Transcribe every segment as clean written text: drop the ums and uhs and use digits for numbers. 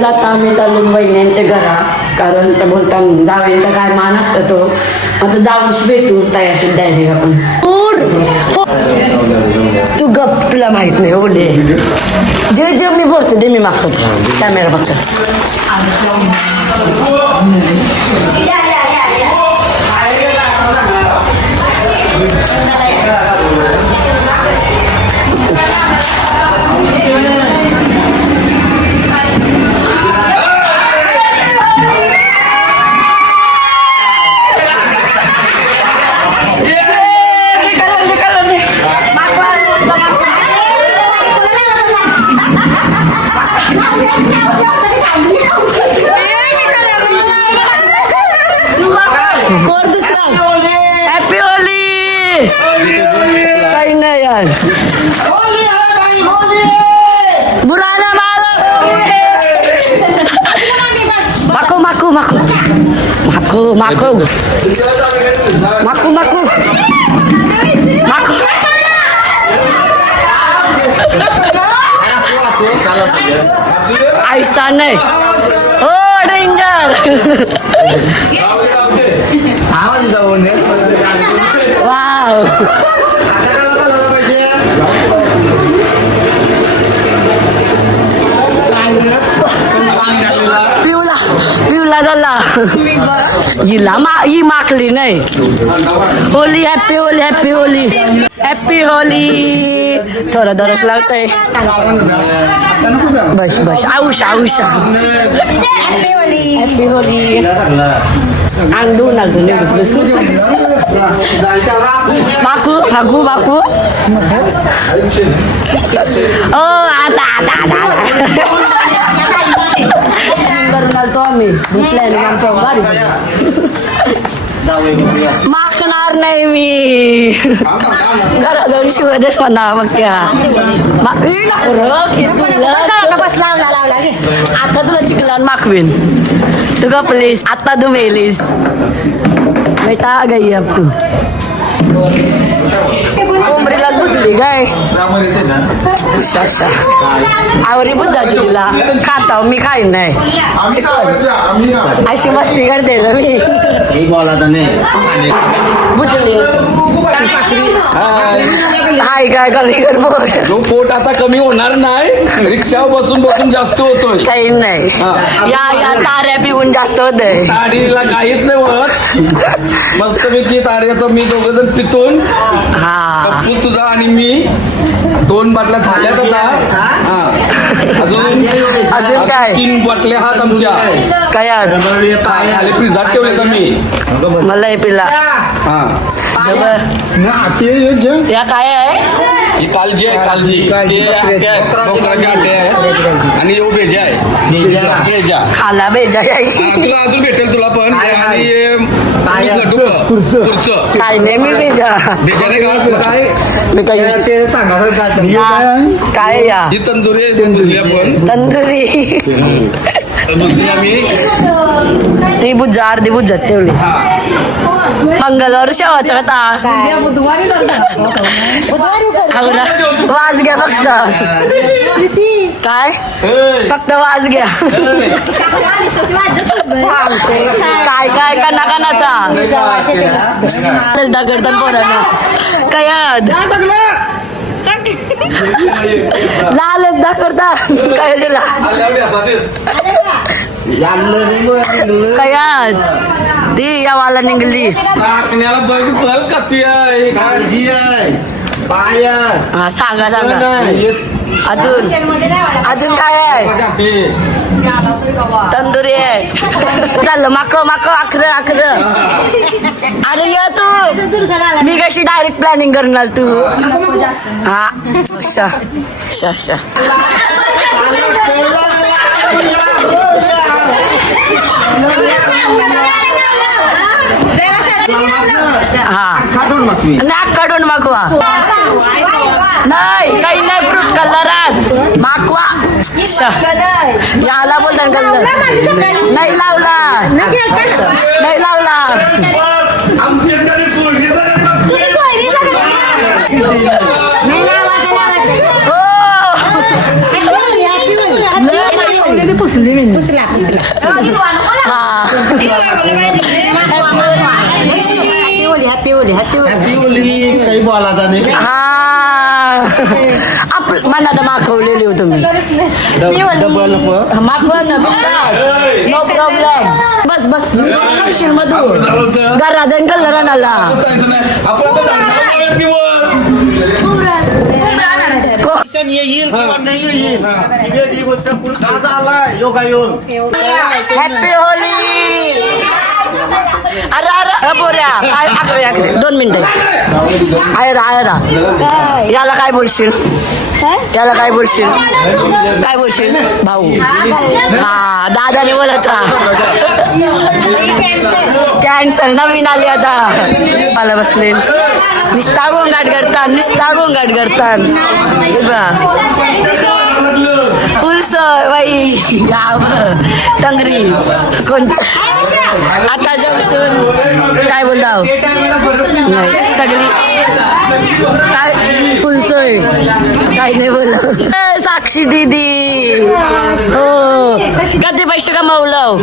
Guys आता आम्ही चाललो बहिण्यांच्या घरा, कारण त्या बोलताना जावेचा काय मान असतं तो. आता जाऊनशी भेटू तयाशी डायरेक्ट आपण. तू गप, तुला माहित नाही ओले. जे जे मी बोलते ते मी मागतो कॅमेरा बघतो. Happy Holy. काही नाही यार, बुराना माको माको माको माको माको माको माको माको. ऐसा नाही हो डेंजर. वाव पिवला पिवला झाला हिला ही माकली नाही. Holy happy Holy happy Holy happy Holy. थोडं दरच लावतंय. बस बस आऊशा आऊशा हॅपी होली. अंग धुवून आलतो निघत बस. बाकू बाकू बाकू ओ आता आता आता करून आलतो आम्ही प्लॅन आमच्या गाडी. मागणार नाही मी घरात जाऊन शिवाय देस म्हणा मग त्या आता तुला चिकलान मागवीन. तू का प्लीज आता तू मेलीस बेटा गई अब तू. कोंबडीलाच बुजली काय आवरी बुजाची तिला खाता मी काही नाही. अशी मस्ती करते ना मी बुजली. हाय काय कमी कर पोट आता कमी होणार नाही. रिक्षावर बसून बसून जास्त होतोय. काही नाही या या ताऱ्या पिऊन जास्त होत आहे. ताडीला काहीच नाही होत. मस्त पैकी ताऱ्या तर मी दोघं जण पितून पप्पू तुझा आणि मी 2 बाटल्या झाल्यात आता. अजून काय 3 बाटल्या हात आमच्या काय खाली फ्रीजात ठेवले मी. मला पिला या काय आहे. ही कालजी आहे कालजी आणि येऊ बेजा आहे बेजा खाला बेजा तुला अजून भेटेल तुला पण. आणि काय नाही मी बेजा बेजाने काय मी काही काय या ही तंदुरी आपण तंदुरी आम्ही ती बुज्जा अर्धी बुज्जात ठेवली. मंगळवार शेवाचा होता. वाज घ्या फक्त काय फक्त वाज घ्या. काय काय कना कनाचा दगडतात पोरांना काय लालच दाखवता काय काय ती या वाला निघली. टाकण्याला बघ फल काती आहे काळजी आहे पाया सांगा सांगा अजून अजून काय आहे. तंदुरी आहे. चाललं माक माक अखर अखर. अरे ये तू मी कशी डायरेक्ट प्लॅनिंग करणार तू. हा शा शा शा नाक काढून मागवा. नाही काही नाही फ्रूट कलर मागवा. याला बोलतात कलर नाही लावला नाही लावला. पुसला हॅपी होली हॅपी होली काही बोलायचा नाही मला तर मागवलेली हो तुम्ही डबल मागवा ना नो प्रॉब्लेम बस बस करशील मधू घरा जंगल रानाला येईल किंवा नाही येईल ही गोष्ट आज आला योगा येऊन हॅपी होली अरे अरे बोऱ्या आकडे 2 मिनिटं आयरा याला काय बोलशील याला काय बोलशील भाऊ हा दादाने बोलत कॅन्सल नवीन आली आता मला बसले निस्ता गोंगाट करतात फुलस बाई गाव टंगरी कोणचं आता जेवतून काय बोलताव नाही सगळी काय फुलसोय काय नाही बोल साक्षी दीदी हो कधी पैसे कमावलं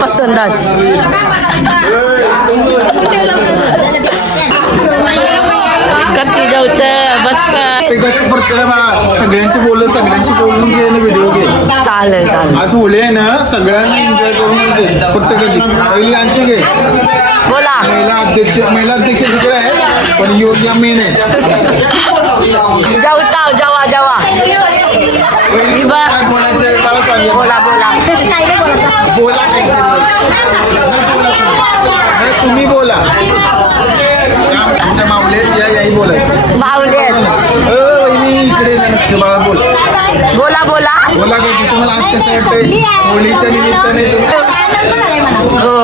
पसंदास कधी जेवत बस सगळ्यांची बोलून घे ना व्हिडिओ घे चालेल आज होळी आहे ना सगळ्यांना एन्जॉय करून घे प्रत्येकाची पहिली आमची घे बोला महिला अध्यक्ष तिकडे आहे पण योग्य मेन आहे जेवता जेवा काय बोलायचं मला सांग बोला बोला नाही तुम्ही बोला आमच्या मावलेत याही बोलायचं माऊली वहिनी इकडे नक्ष बाळा बोला बोला काय की तुम्हाला आज कसं वाटतंय होळीच्या निमित्ताने हो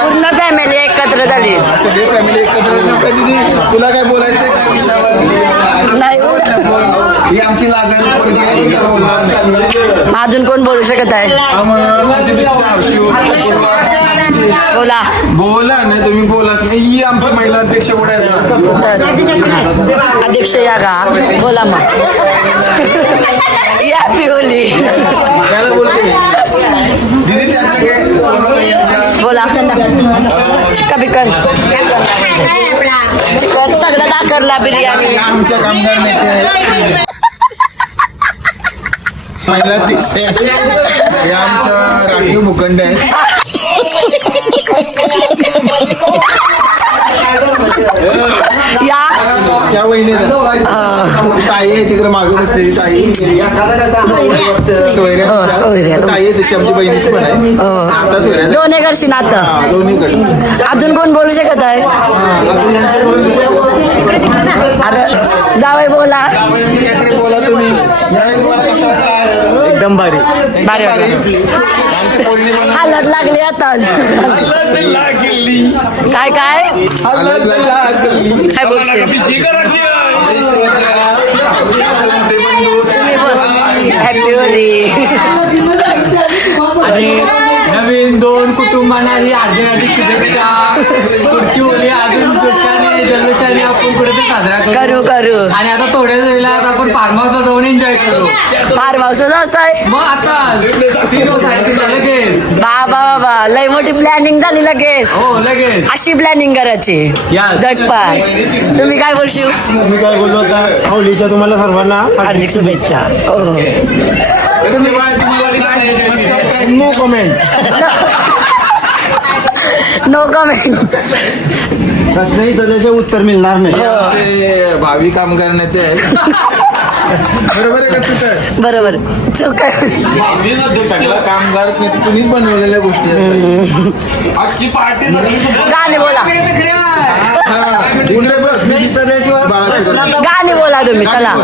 पूर्ण फॅमिली एकत्र झाली सगळे फॅमिली एकत्र नका दिदी तुला काय बोलायचंय त्या विषयावर नाही ही आमची लाजारी पोरगी आहे ती काय बोलणार नाही अजून कोण बोलू शकत आहे तुमची दीक्षा हर्षू बोला ना तुम्ही बोलाच नाही ही आमची महिला अध्यक्ष पुढे अध्यक्ष या का बोला मग या पिवली काय बोलते दीदी त्यांच्या सोनताई यांच्या बोला चिकन सगळं दाखरला बिर्याणी आमच्या कामगार नेते आहेत महिला अध्यक्ष हे आमच्या राखीव भूखंड आहे या त्या वहिनीचा ताई आहे तिकडे मागे बसलेली ताई सोयऱ्या ताई आहे तशी आमची बहिणीच पण आहे आता सोयऱ्या दोन्ही करशी नातं दोन्हीकडे अजून कोण बोलू शकत आहे अरे जावई बोला काहीतरी बोला तुम्ही एकदम भारी आमची पौर्णिमा हालत लागली आता काय काय बोलशील हॅपी होली आणि नवीन 2 कुटुंबांना ही आधी शुभेच्छा पुढची होळी अजून जोशाने जल्लोषाने आपण कुठे साजरा करू आणि आता थोड्या वेळेला आपण फार्म हाऊसला जाऊन एन्जॉय करू फार पाऊस जायचं आहे मग आता 3 दिवस आहे लगेच बाबा लय मोठी प्लॅनिंग झाली लगेच हो लगेच अशी प्लॅनिंग करायची झटपट तुम्ही काय बोलशील मी काय बोललो आता होळीच्या तुम्हाला सर्वांना हार्दिक शुभेच्छा नो कमेंट नो कमेंट प्रश्नही त्याचे उत्तर मिळणार नाही आमचे भावी कामगार नेते आहेत बरोबर आहे का चुक आहे बरोबर चुक आहे सगळं कामगार नेते तुम्हीच बनवलेल्या गोष्टी आहेत गाणे बोला इकडे बस गाणे बोला तुम्ही चला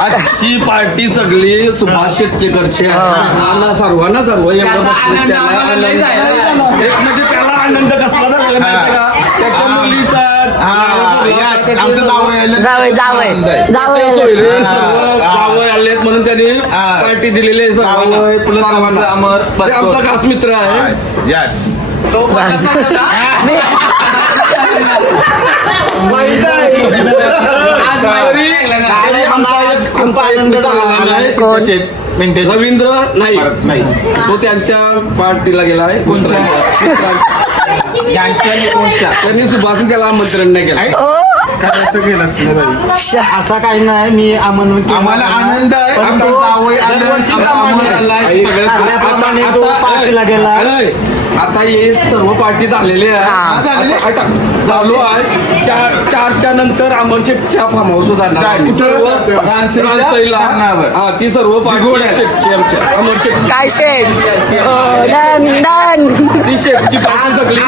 आजची पार्टी सगळी सुभाष शेट्टीकरची आहे सर्वांना सर्व एवढं बसले त्याला आनंद एक म्हणजे त्याला आनंद कसला झाला माहिती का त्याच्या मुलीचा गावं आलेत म्हणून त्यांनी पार्टी दिलेली आहे सर्वांना. अमर ते आमचा खास मित्र आहे बस. मी काय मला आज खूप आनंद झाला आहे. मिनिटे रवींद्र नाही नाही तो त्यांच्या पार्टीला गेलाय कोणच्या? यांच्या आणि कोणच्या त्यांनी सुभाषने त्याला आमंत्रण नाही केलं. काय असं केलं असतं ना बाई? असा काही नाही मी आमंत्रण केलं. आम्हाला आनंद आहे पण आमचा तो जावई आलं, दरवर्षीप्रमाणे आम्हाला आलाय, सगळं ठरल्याप्रमाणे तो पार्टीला गेला. आता हे सर्व पार्टीत आलेले आहे झालेले? आता ऐका, चालू आहे चारच्या नंतर अमरशेठच्या फार्म हाऊस जाणार चालेल. सर्व रानसईला रानसईला. कारणावर. हा ती सर्व पार्टी बिघोड आहे. शेठची आमच्या अमरशेठ काय शेठ नंदन ती शेठची पार्टी सगळी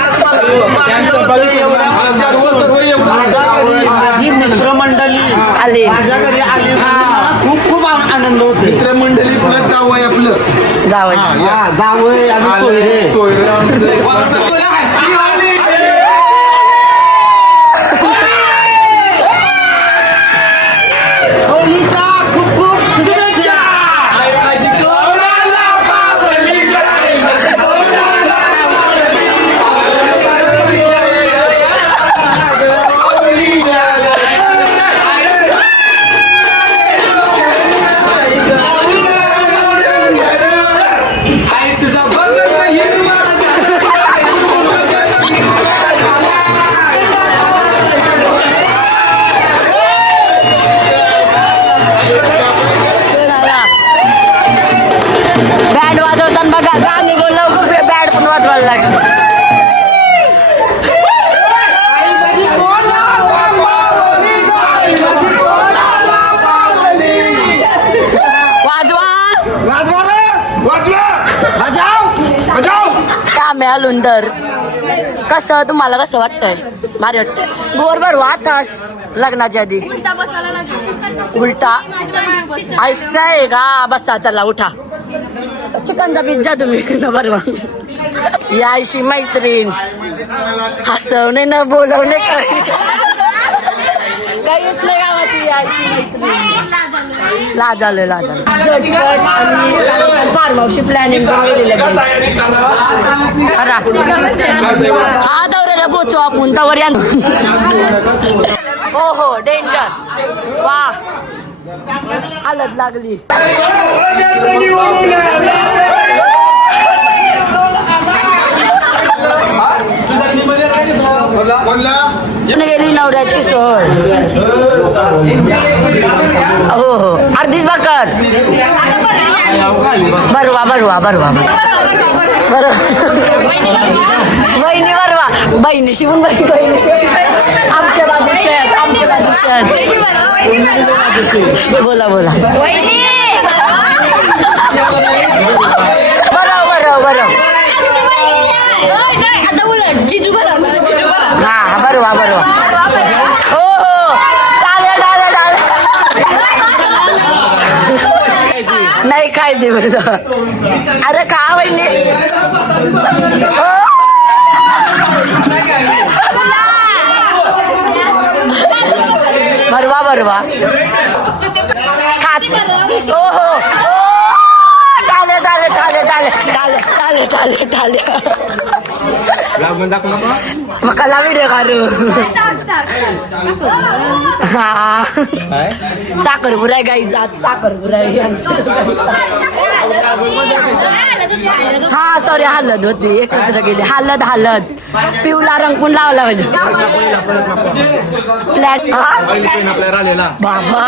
सर्व एवढं माझ्या घरी माझी मित्रमंडळी आली. माझ्या घरी आली मला खूप खूप आनंद होते. मित्रमंडळी प्लस जावई आपलं जावं हा जावय आणि सोयरे. सोयरे आमचं. होळीच्या खूप खूप शुभेच्छा. बँड वाजवताना बघा गाणी बोललं बँड पण वाजवायला लागली. काम्या लुंदर कसं तुम्हाला कसं वाटतंय? भारी वाटतंय. गोर भरू आतास लग्नाच्या आधी उलटा ऐसा आहे का? बसा चला उठा. चिकनचा पिझ्झा तुम्ही बरोबर यायशी मैत्रीण हसवणे न बोलवणे काहीच नाही गावाची यायशी मैत्रीण. लाज आलं झटपट आणि फार्म हाऊसची प्लॅनिंग करून हा दौऱ्याला पोचू आपण तवर या. हो हो डेंजर वा हालत लागली. गेली नवऱ्याची सोय. हो हो अर्धीच भाकर बरवा बरवा बरवा बरोबर. बहिणी बरवा बहिणी शिवून बहिणी आमच्या बाजूचे आहेत आमच्या बाजूचे आहेत. बोला बोला बरं बरं बरं हा बरोबर बरोबर. हो हो चालेल चालेल चालेल. नाही काय दे अरे का बहिणी बरवा बरवा खात हो हो टाले टाले टाले टाले टाले टाले टाले टाले मकाला व्हिडिओ काढू. हा साखरपुरा गाई जात साखरपुरा हा सॉरी हलद होती एकत्र गेली हलद हलद पिवला रंग पण लावला पाहिजे फ्लॅट. बाबा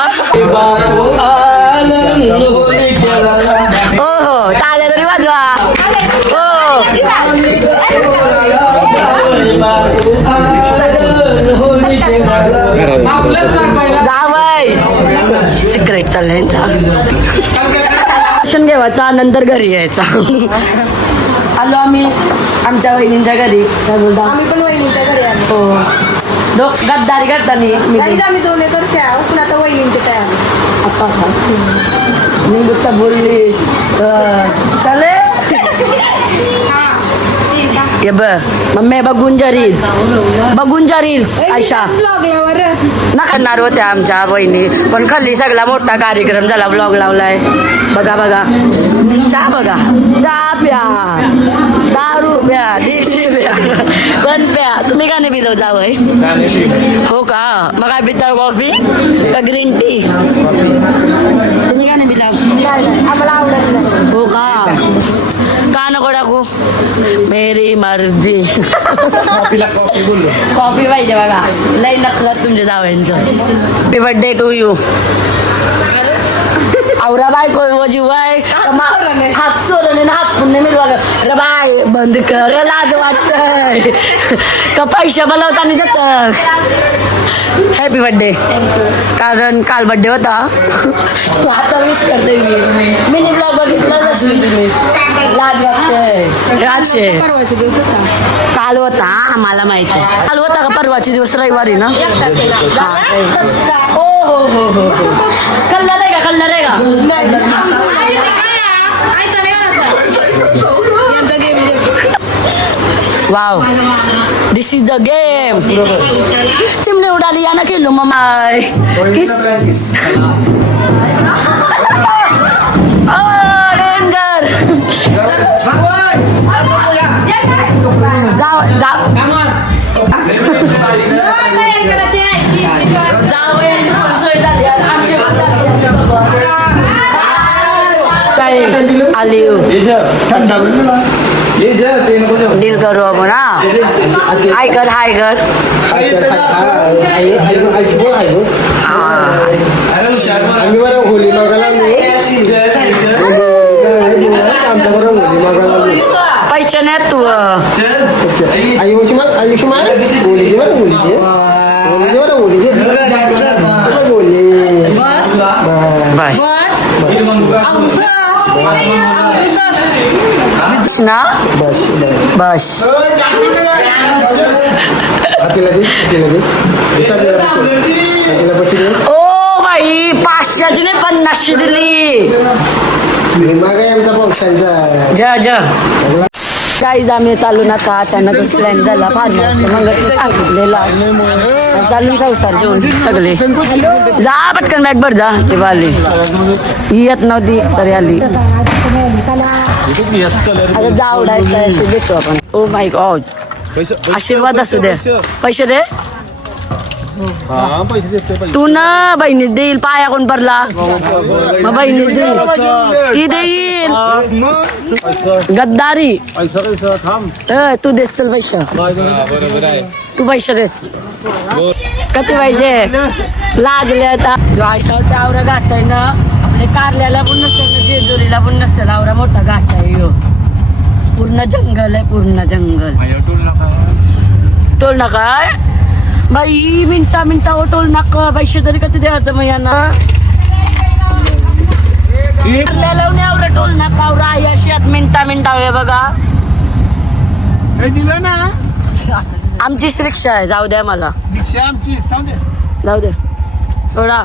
हो हो टाळ्या तरी वाजवा. हो जावय सिक्रेट चाललंय दर्शन घेवायचा नंतर घरी यायचा. आलो आम्ही आमच्या वहिनींच्या घरी. काय बोलता आम्ही पण वहिनीच्या घरी आलो. हो गद्दारी करताना आम्ही दोन एकरचे आहो पण आता वहिनींचे काय आलो. मी गुप्ता बोललीस चाले ये मम्मी बघून जा रील्स आयशा ना करणार होत्या आमच्या वहिनी पण खाली सगळा मोठा कार्यक्रम झाला ब्लॉग लावलाय. बघा बघा चहा बघा चहा प्या दारू प्या देशी पण प्या तुम्ही का नाही पिलो जावय हो का मग काय पिता कॉफी का ग्रीन टी तुम्ही का नाही पिता आम्हाला आवडत नाही हो का नको टाकू मेरी मर्जी कॉफी पाहिजे बघा लई नकलत तुमच्या जावयांचं हॅपी बर्थडे टू यू आवरा बायको जीवाय हात सोडले ना हात पुण्य मिळवा रे बाय बंद कर लाज वाटतंय का पैसे बोलवताना जात हॅपी बर्थडे कारण काल बर्थडे होता आता विश करते मी मिनी ब्लॉग बघितलं जशी तुम्ही लाज वाटतंय राशे परवाचा दिवस होता काल होता आम्हाला माहिती आहे काल होता का परवाची दिवस रविवारी ना हो हो हो हो हो कल्लर आहे का wow this is the game चिमणी उडाली या ना केलो ममाय डेंजर जाव जाव डील करू आपण हाय कर आम्ही बरं होली मागायला आमच्या बरं होली मागायला पैसे नाही तू आयुष्यमान होली दे बरं होली दे बस ना बस ओ बाई 500ची नाही 50ची दिली आमचा पक्षांचा जा जा काहीच आम्ही चालून आता अचानकच प्लॅन झाला फार्म मग सांगितलेला चालून संसार जेवून सगळे जा पटकन बॅग भर जा ते वाली येत नव्हती तरी आली आता जा उडायचं असे देतो आपण ओ माय गॉड आशीर्वाद असू दे पैसे देस तू ना बहिणी देईल पाया कोण भरला मग बहिणी देईल ती देईल गद्दारी तू देस चल पैसे तू पैसे देस किती पाहिजे लागले आता आवरा घाट आहे ना आपल्या कारल्याला पण नसेल ना जेजुरीला पण नसेल आवरा मोठा घाट आहे ह्यो पूर्ण जंगल आहे पूर्ण जंगल टोल नका बाई मिनटा हो टोल नाका पैसे तरी कधी द्यायचं मग यांना कारल्याला टोल नाका आवरा अशात मिनटा हे बघा दिलं ना आमचीच रिक्षा आहे जाऊ द्या मला जाऊ दे सोडा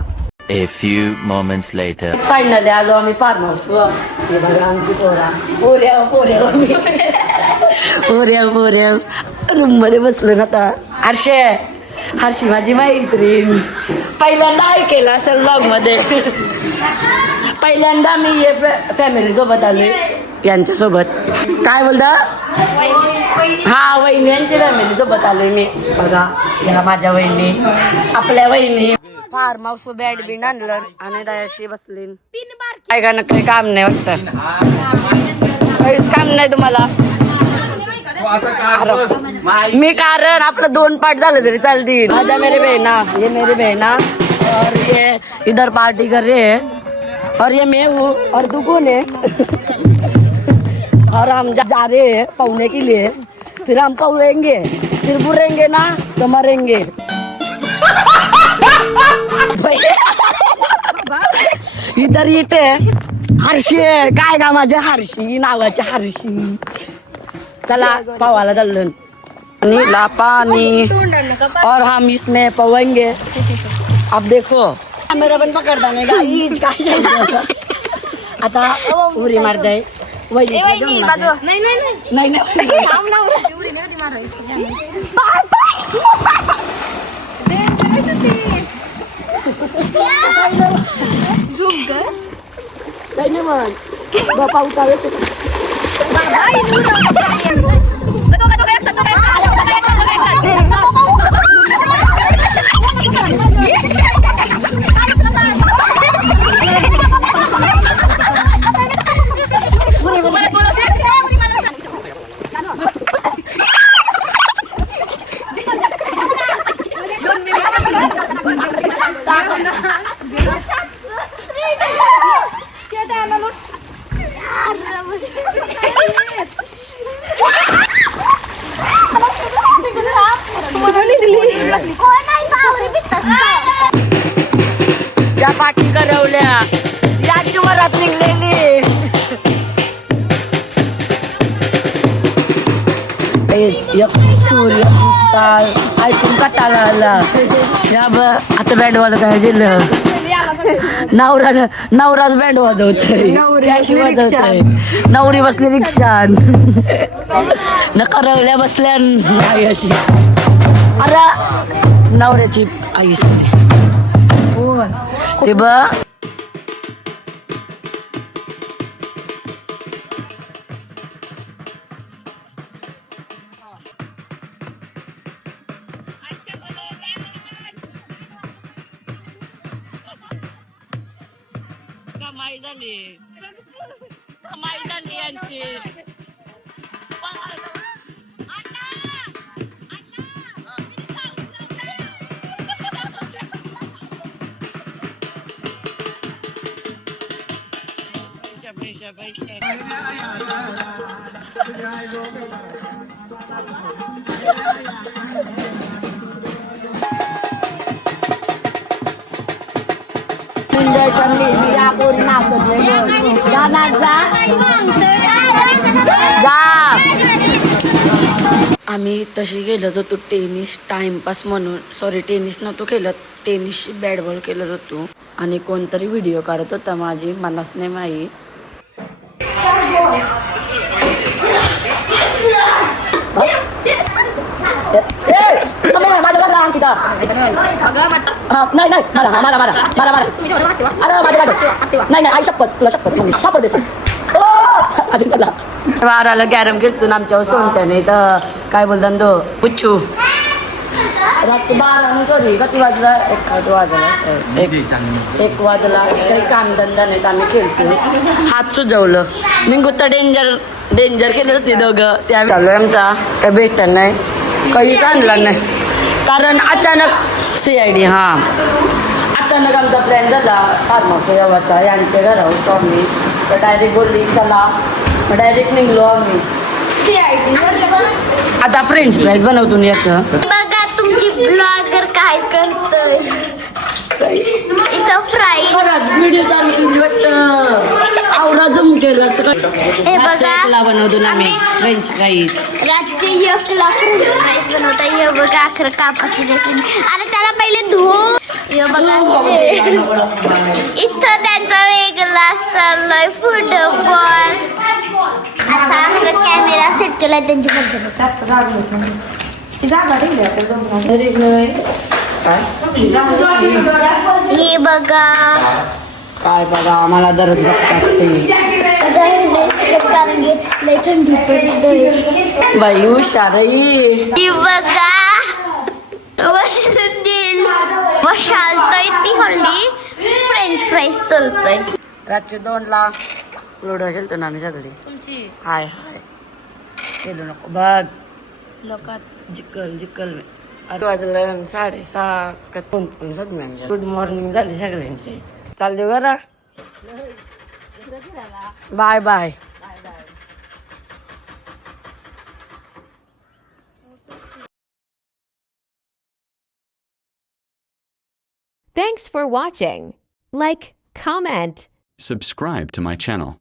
A few moments later. Finally आलो आम्ही फार्म हाऊस हे बघा आमची पोऱ्या रूम मध्ये बसलो ना आता हर्षी माझी मैत्रीण पहिल्यांदा ऐकेला असेल ब्लॉग मध्ये पहिल्यांदा मी फॅमिली सोबत आले यांच्या सोबत काय बोलता हा वहिनी यांच्या फॅमिली सोबत आले मी बघा या माझ्या वहिनी आपल्या वहिनी फार्म हाऊस बॅट बिन आणलं आणि दयाशी बसली काय का नक्की काम नाही वाटत काहीच काम नाही तुम्हाला मी कारण आपलं 2 पार्ट झालं तरी चालतील माझ्या मेरी बहना और ये इधर पार्टी कर रहे हैं और ये मैं हूँ और तू कौन है और हम जा रहे हैं पौने के लिए फिर हम पौएंगे फिर बुरेंगे ना तो मरेंगे इधर येते हर्षी काय का माझ्या हर्षी नावाच्या हर्षी चला पवाला चाललो नीला पानी और हम इसमें पवेंगे अब देखो मेरा पण पकडता नाही गाईच काय आता उरी मारताय झूम कर काही नाही मग पाऊस त्या पाठी करवल्या याची वरात निघलेली एक सूर्य पुस्तक ऐकून कटाला आला या आता बँड वाजत काय दिलं नवराच बँड वाजवतोय वाजवतोय नवरी बसली रिक्षा न करवल्या बसल्या आई अशी अरे नवऱ्याची आई ते बघ कमाई झाली यांची आम्ही तशी गेलो होतो टेनिस टाइमपास म्हणून टेनिस नव्हतो खेळत टेनिसची बॅट बॉल खेळत होतो आणि कोणतरी व्हिडिओ काढत होता माझी मलाच नाही माहीत वाराला कॅरम खेळतो आमच्यावर सोनट्याने तर काय बोलतात तो पुच्छू रात्री 12 सॉरी किती वाजला 1 वाजला एक वाजला काही कामधंदा नाही तर आम्ही खेळतो हात सुजवलं मी गुत्ता डेंजर केलं होते दोघं त्या चालू आमचा काय भेटत नाही काहीच आणलं नाही कारण अचानक CID अचानक आमचा प्लॅन झाला फार्म हाऊस यावाचा यांच्या घरावर होतो आम्ही तर डायरेक्ट बोलली चला मग डायरेक्ट निघलो आम्ही आता फ्रेंच फ्राईज बनवतो याचं बघा तुमची ब्लॉगर काय करतोय इथं फ्राई व्हिडिओ चालू केली वाटतं आवडा जम केलं असं हे बघा बनवतो ना मी फ्रेंच फ्राईज रातचे 1 लाख फ्रेंच फ्राईज बनवता हे बघा अखर कापाची आणि त्याला पहिले धुवू हे बघा इथं त्यांचा वेगळा चाललाय फुटबॉल आता अखर कॅमेरा सेट केलाय त्यांची हे बघा काय बघा आम्हाला दररोज कारण की लय थंडी पडते बाई हुशारही हे बघा चालतोय ती हल्ली फ्रेंच फ्राईज चालतोय रातचे 2ला लुडो खेळतो ना आम्ही सगळे तुमची हाय खेळू नको बघ लोकात जिकल 8 वाजलं 6:30 गुड मॉर्निंग झाली सगळ्यांची चालते बरं bye bye Thanks for watching. Like, comment, Subscribe to my channel.